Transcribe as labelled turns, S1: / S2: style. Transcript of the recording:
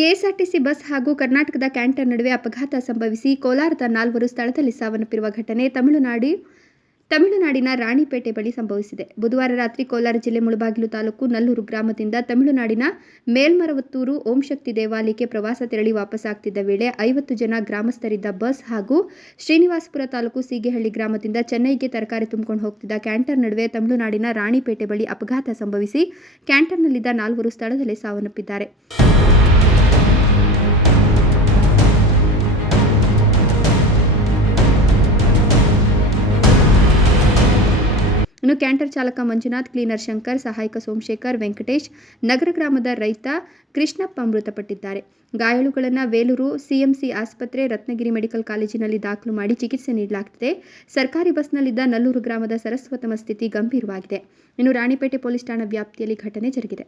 S1: KSRTC bus ಹಾಗೂ ಕರ್ನಾಟಕದ canter ನಡುವೆ ಅಪಘಾತ ಸಂಭವಿಸಿ ಕೋಲಾರದ ನಾಲ್ವರು ಸ್ಥಳದಲ್ಲಿ ಸಾವನ್ನಪ್ಪಿರುವ ಘಟನೆ ತಮಿಳುನಾಡು, ತಮಿಳುನಾಡಿನ ರಾಣಿಪೇಟೆ ಬಳಿ ಸಂಭವಿಸಿದೆ. ಬುಧವಾರ ರಾತ್ರಿ ಕೋಲಾರ ಜಿಲ್ಲೆ ಮುಳಬಾಗಿಲು ತಾಲೂಕು ನಲ್ಲೂರು ಗ್ರಾಮದಿಂದ ತಮಿಳುನಾಡಿನ ಮೇಲ್ಮರವತ್ತೂರು ಓಂ ಶಕ್ತಿ ದೇವಾಲಯಕ್ಕೆ ಪ್ರವಾಸ ತೆರಳಿ ವಾಪಸ್ಸಾಗ್ತಿದ್ದ ವೇಳೆ ಐವತ್ತು ಜನ ಗ್ರಾಮಸ್ಥರಿದ್ದ ಬಸ್ ಹಾಗೂ ಶ್ರೀನಿವಾಸಪುರ ತಾಲೂಕು ಸೀಗೆಹಳ್ಳಿ ಗ್ರಾಮದಿಂದ ಚೆನ್ನೈಗೆ ತರಕಾರಿ ತುಂಬಿಕೊಂಡು ಹೋಗ್ತಿದ್ದ ಕ್ಯಾಂಟರ್ ನಡುವೆ ತಮಿಳುನಾಡಿನ ರಾಣಿಪೇಟೆ ಬಳಿ ಅಪಘಾತ ಸಂಭವಿಸಿ ಕ್ಯಾಂಟರ್ನಲ್ಲಿದ್ದ ನಾಲ್ವರು ಸ್ಥಳದಲ್ಲೇ ಸಾವನ್ನಪ್ಪಿದ್ದಾರೆ. ಇನ್ನು ಕ್ಯಾಂಟರ್ ಚಾಲಕ ಮಂಜುನಾಥ್, ಕ್ಲೀನರ್ ಶಂಕರ್, ಸಹಾಯಕ ಸೋಮಶೇಖರ್, ವೆಂಕಟೇಶ್, ನಗರ ಗ್ರಾಮದ ರೈತ ಕೃಷ್ಣಪ್ಪ ಮೃತಪಟ್ಟಿದ್ದಾರೆ. ಗಾಯಾಳುಗಳನ್ನು ವೇಲೂರು ಸಿಎಂಸಿ ಆಸ್ಪತ್ರೆ, ರತ್ನಗಿರಿ ಮೆಡಿಕಲ್ ಕಾಲೇಜಿನಲ್ಲಿ ದಾಖಲು ಮಾಡಿ ಚಿಕಿತ್ಸೆ ನೀಡಲಾಗುತ್ತಿದೆ ಸರ್ಕಾರಿ ಬಸ್ನಲ್ಲಿದ್ದ ನಲ್ಲೂರು ಗ್ರಾಮದ ಸರಸ್ವತಮ ಸ್ಥಿತಿ ಗಂಭೀರವಾಗಿದೆ. ಇನ್ನು ರಾಣಿಪೇಟೆ ಪೊಲೀಸ್ ಠಾಣಾ ವ್ಯಾಪ್ತಿಯಲ್ಲಿ ಘಟನೆ ಜರುಗಿದೆ.